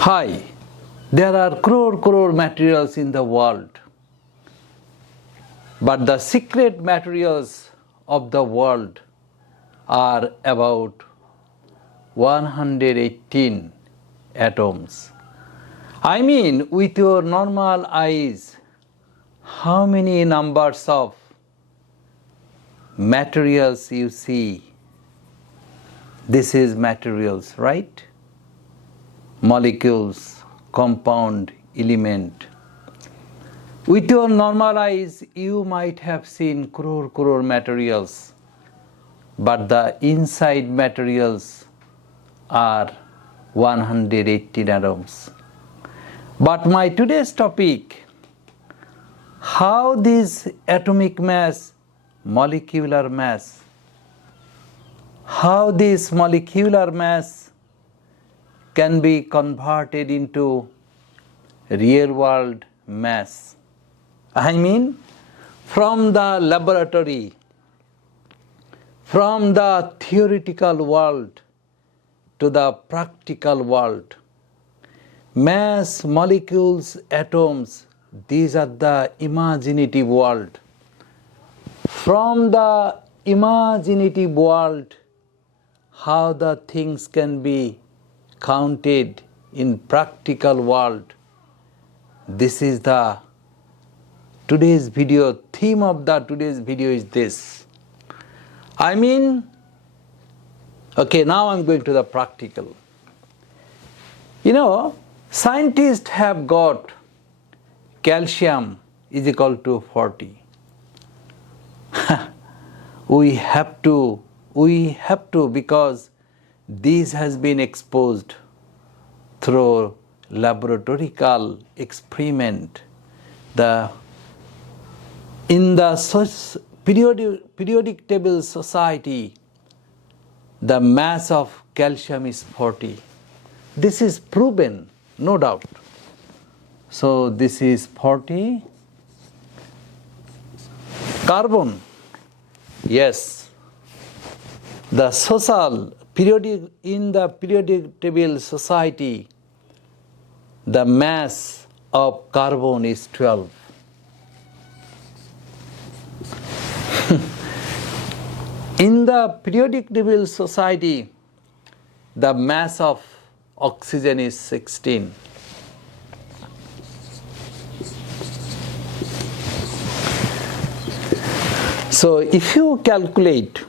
Hi, there are crore materials in the world, but the secret materials of the world are about 118 atoms. I mean, with your normal eyes, how many numbers of materials you see? This is materials, right? Molecules, compound, element. With your normal eyes, you might have seen crore materials, but the inside materials are 118 atoms. But my today's topic, how this atomic mass, molecular mass, how this molecular mass can be converted into real world mass. I mean, from the laboratory, from the theoretical world to the practical world. Mass, molecules, atoms, these are the imaginative world. From the imaginative world, how the things can be counted in practical world. This is the today's video, theme of the today's video is this. I mean, okay, now I'm going to the practical. You know, scientists have got calcium is equal to 40. we have to because this has been exposed through laboratorical experiment. In the periodic table society, the mass of calcium is 40. This is proven, no doubt. So this is 40. Carbon, yes. The social in the periodic table society, the mass of carbon is 12. In the periodic table society, the mass of oxygen is 16. So if you calculate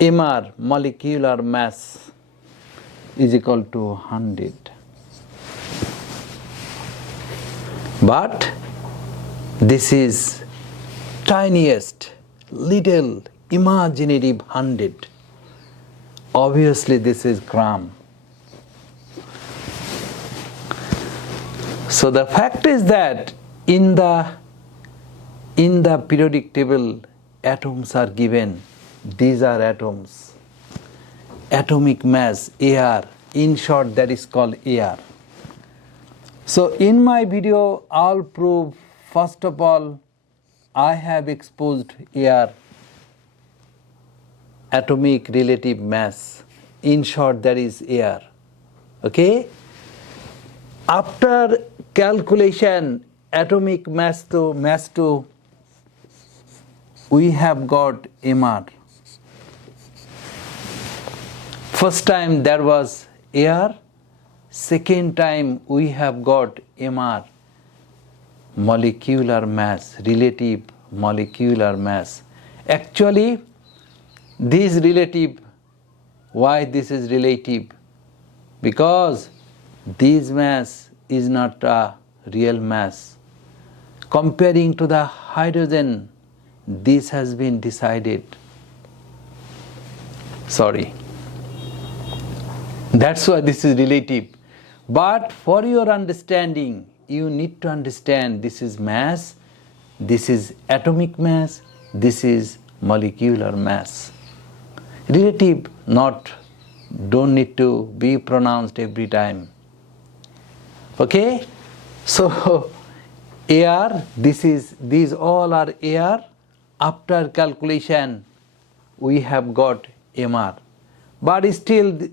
MR, molecular mass, is equal to 100. But this is tiniest, little, imaginative 100. Obviously this is gram. So the fact is that in the periodic table, atoms are given. These are atoms. Atomic mass, AR. In short, that is called AR. So in my video, I'll prove, first of all, I have exposed AR, atomic relative mass. In short, that is AR. Okay? After calculation, atomic mass to we have got MR. First time there was AR, second time we have got MR, molecular mass, relative molecular mass. Actually, this relative, why this is relative? Because this mass is not a real mass. Comparing to the hydrogen, this has been decided. Sorry. That's why this is relative. But for your understanding, you need to understand this is mass, this is atomic mass, this is molecular mass. Relative, don't need to be pronounced every time. Okay? So AR, these all are AR. After calculation, we have got MR. But still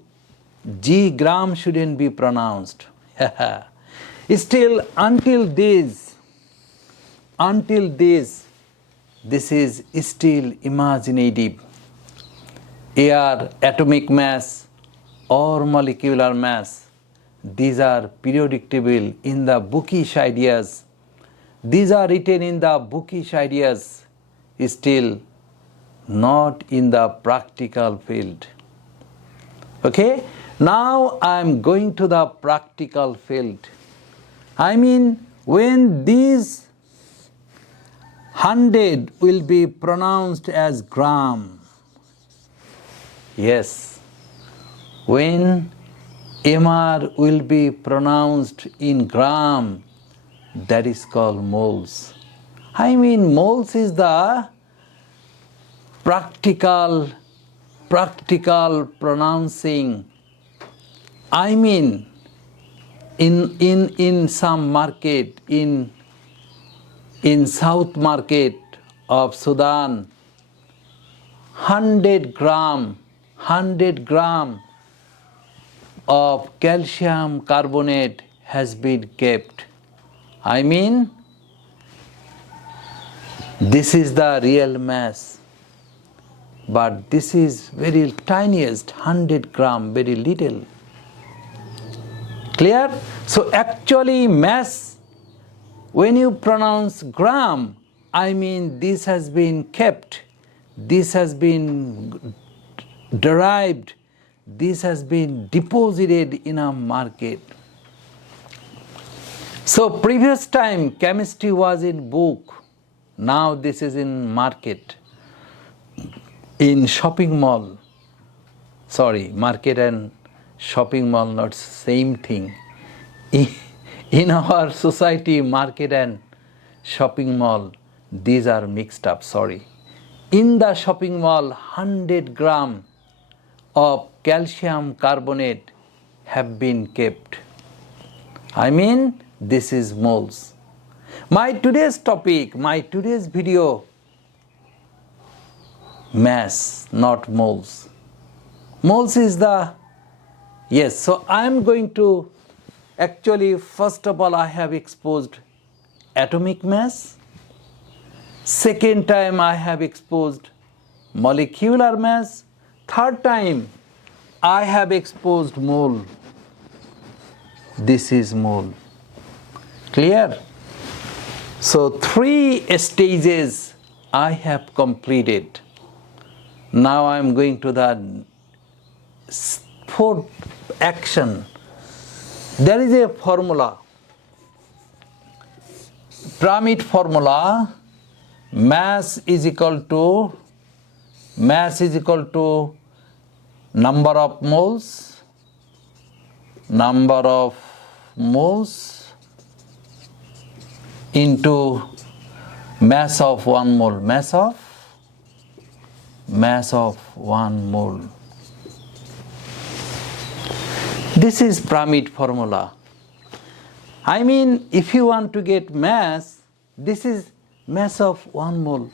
G gram shouldn't be pronounced. Still, until this, this is still imaginative. Air, atomic mass or molecular mass, these are periodic table in the bookish ideas. These are written in the bookish ideas, still not in the practical field. Okay, now I am going to the practical field. I mean, when these 100 will be pronounced as gram. Yes, when MR will be pronounced in gram, that is called moles. I mean, moles is the practical pronouncing. I mean, in some market, in South market of Sudan, 100 gram of calcium carbonate has been kept. I mean, this is the real mass, but this is very tiniest, 100 gram, very little. Clear? So actually mass, when you pronounce gram, I mean this has been kept, this has been derived, this has been deposited in a market. So previous time chemistry was in book, now this is in market, in shopping mall. Sorry, market and shopping mall not same thing. In our society, market and shopping mall, these are mixed up, sorry. In the shopping mall, 100 gram of calcium carbonate have been kept. I mean, this is moles. My today's topic, my today's video, mass, not moles. Moles is the, yes, so I am going to, actually first of all I have exposed atomic mass. Second time I have exposed molecular mass. Third time I have exposed mole. This is mole. Clear? So 3 stages I have completed. Now I am going to the 4th action. There is a formula, pyramid formula. Mass is equal to number of moles into mass of 1 mole, mass of 1 mole. This is pyramid formula. I mean, if you want to get mass, this is mass of 1 mole.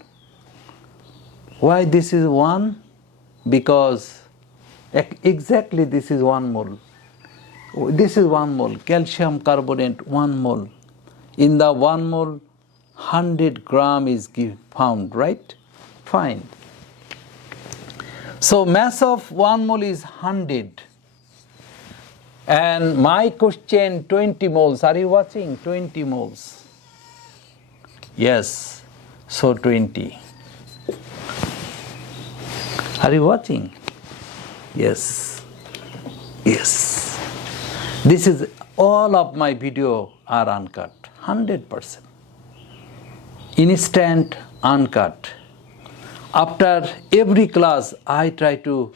Why this is 1? Because exactly this is 1 mole. This is 1 mole, calcium carbonate 1 mole. In the 1 mole, 100 gram is found, right? Fine. So mass of 1 mole is 100. And my question, 20 moles. Are you watching? 20 moles. Yes. So 20. Are you watching? Yes. Yes. This is all of my video are uncut. 100%. Instant uncut. After every class, I try to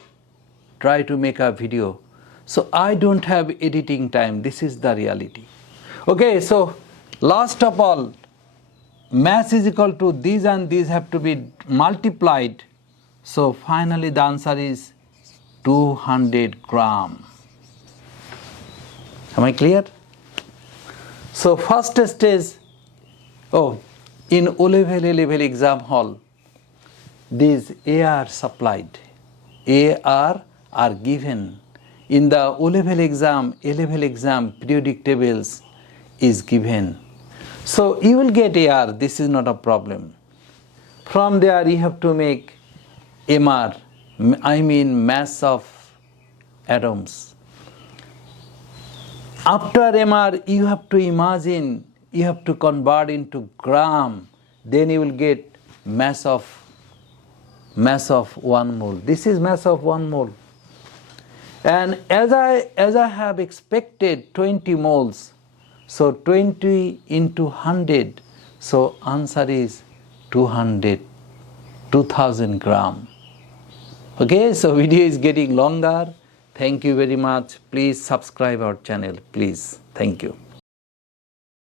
make a video. So I don't have editing time. This is the reality. Okay, so last of all, mass is equal to these and these have to be multiplied. So finally the answer is 200 gram. Am I clear? So first stage, in O-level, A-level exam hall, these AR supplied. AR are given In the O-level exam, A-level exam, periodic tables is given. So you will get AR, this is not a problem. From there you have to make MR, I mean mass of atoms. After MR you have to imagine, you have to convert into gram, then you will get mass of 1 mole. This is mass of 1 mole. And as I have expected 20 moles, so 20 into 100, so answer is 2000 gram. Okay, so video is getting longer. Thank you very much. Please subscribe our channel, please. Thank you.